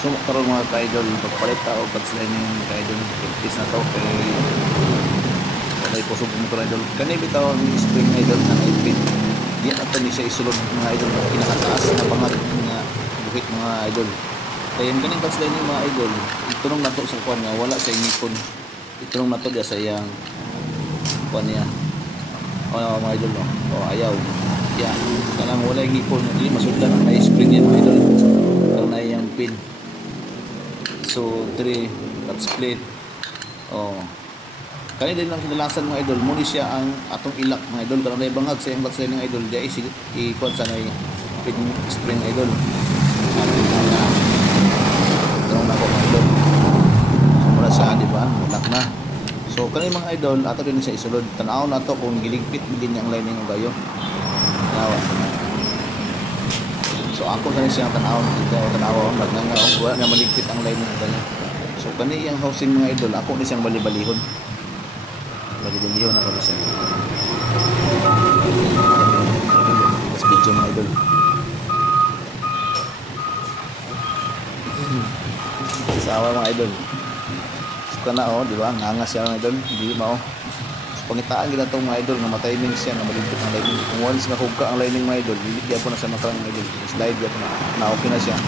So karon mga ka-idol, pagpalit ta og padslining ka-idol, practice na to kay kanay pusog mo ka-idol. Kanay bitaw ang spring idol na ipit. Di ato ni siya isulod mga idol pinakataas na bangag nga buhit mga idol. Kaya yung kaning padslining mga idol, itunong nato sa kuan nga wala sa ngipon. Itunong nato dia sa iyang kuan niya. Mga idol no. O ayaw. Yeah, kanang wala yung ngipon, dili masudlan ang spring niya mga idol. Kanang iyang pin. So 3 cut split. Oh. Kani din lang kinalasan mga idol, mo ni siya ang atong ilak mga idol kanang nay bangag sa iyang batsay ng idol di i kuan sa nay pin spring idol. Tanong na ko mga idol. Mura siya di ba? Ilak na. So kani mga idol ato din siya isulod. Tan-aw nato kung giligpit din yang lining og gayo. Nawa. So ako sa siyang tanaw nga wala na maligpit ang line ng kanya. So kani yang housing mga idol, ako ni siyang bali-balihon. Bali-balihon ako ni siya. Mas video mga idol. Sawa mga idol. So kana di ba? Nganga siya mga idol, di mao. Pangitaan gila itong mga idol nga matiming siya nga maligpit ang lining. Kung once nga hugka ang lining mga idol, liligya po na siya makarang mga idol. Slide ya po na okay na siya.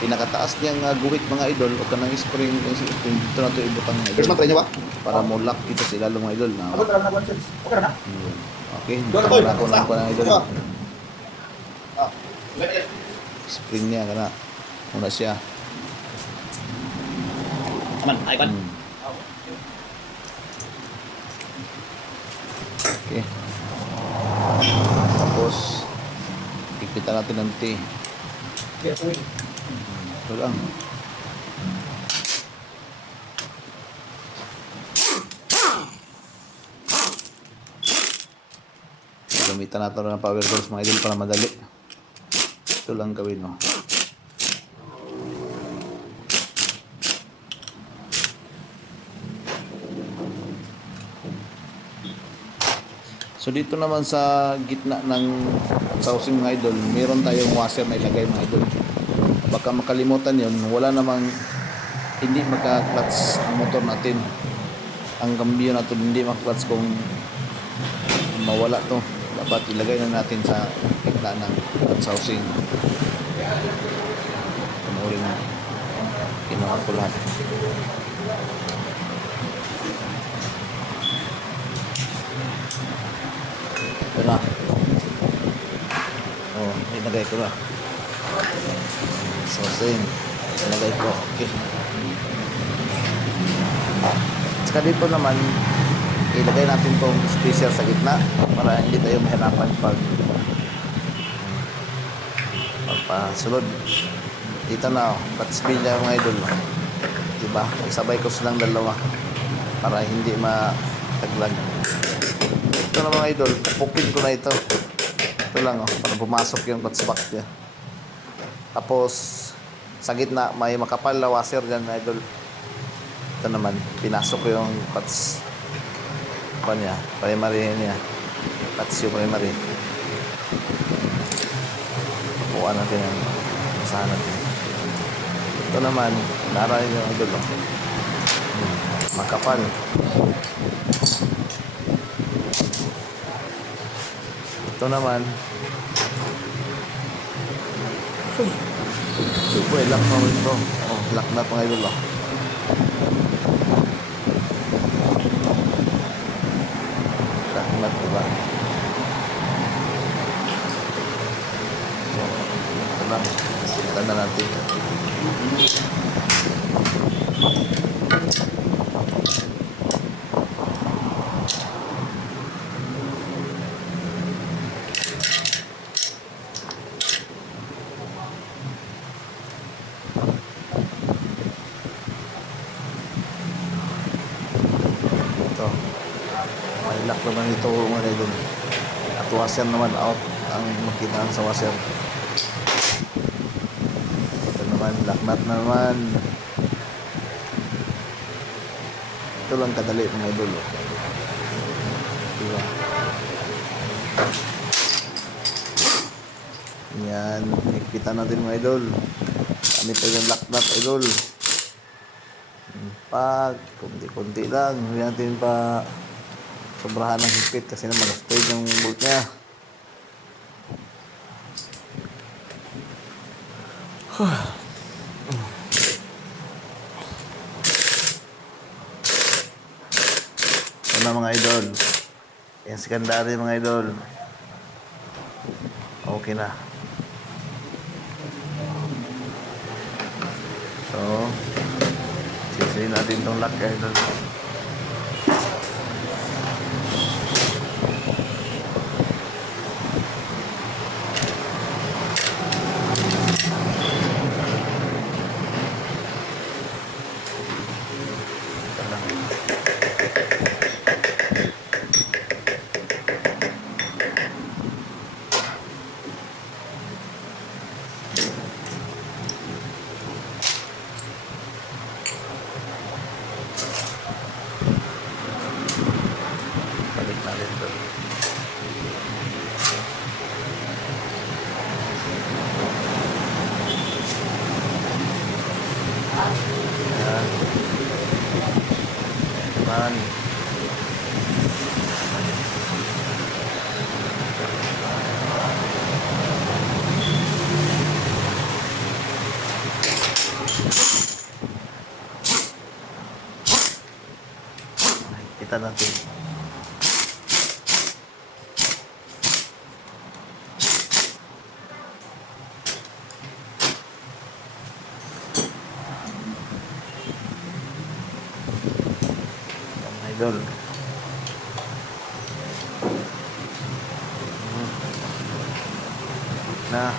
Pinakataas niyang guhit mga idol o kanang spring dito na ito ibutang mga idol. First man try niyo ba? Para mo lock kita sa ilalong mga idol. Okay na? Okay, dito na ako na mga idol. Spring niya kana. Muna siya. Aman, icon. Okay. Tapos ipitan natin ng T. Ito lang. Gamitan natin ng power tools mga idol para madali. Ito lang gawin no. So dito naman sa gitna ng housing mga idol, meron tayong washer na ilagay mga idol. Baka makalimutan yon, wala namang hindi maka-clutch ang motor natin. Ang cambio natin hindi maka-clutch kung mawala to. Dapat ilagay na natin sa gitna ng housing. Panoorin mo. Kinuha ko lahat. Ito na. Oh, ilagay ko na. So, same. Ilagay ko. Okay. Saka dito naman, ilagay natin itong spacer sa gitna para hindi tayo mahirapan pagpasulod. Dito na, cut speed na mga idol. Diba? Isabay ko silang dalawa para hindi mataglag. Ito na mga idol, open ko na ito. Ito lang para pumasok yung clutch box niya. Tapos sa gitna may makapal na washer dyan mga idol. Ito naman, pinasok ko yung clutch niya, primary niya. Clutch yung primary. Kuha natin yung masahan natin. Ito naman, narayan yung idol. Makapal. Ito naman lock na ito. Lock na mga idol. Lock na diba? So, ito lang. Kita na natin. May lock naman ito mga idol. At washer naman out ang makitaan sa washer. Ito naman, lock nut naman. Ito lang kadali mga idol. Diba? Yan, higpitan natin mga idol. Gamit tayo ng lock nut, idol. Pag, kunti-kunti lang. Hindi natin pa sobrahan ng higpit kasi na malaspay yung bolt niya. Ito na mga idol. Yung secondary mga idol. Okay na. So, sisihin natin itong lock idol. Balik natin ito. Ayan. Ayan. Kita natin. Idol. Na.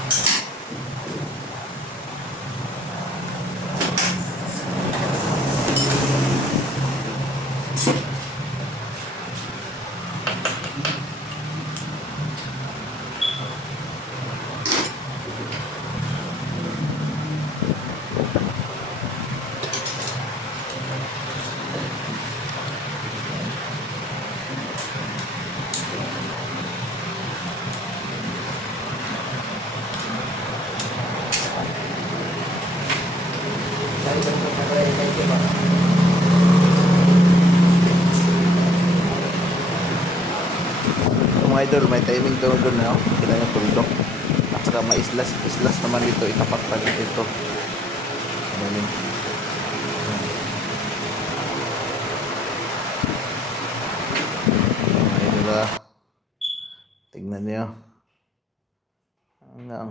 Mga idol, may timing doon na. Kailangan tuldok. At saka may islas naman dito. Itapat pa dito. Ayan. Mga idol, tignan nyo. Hanggang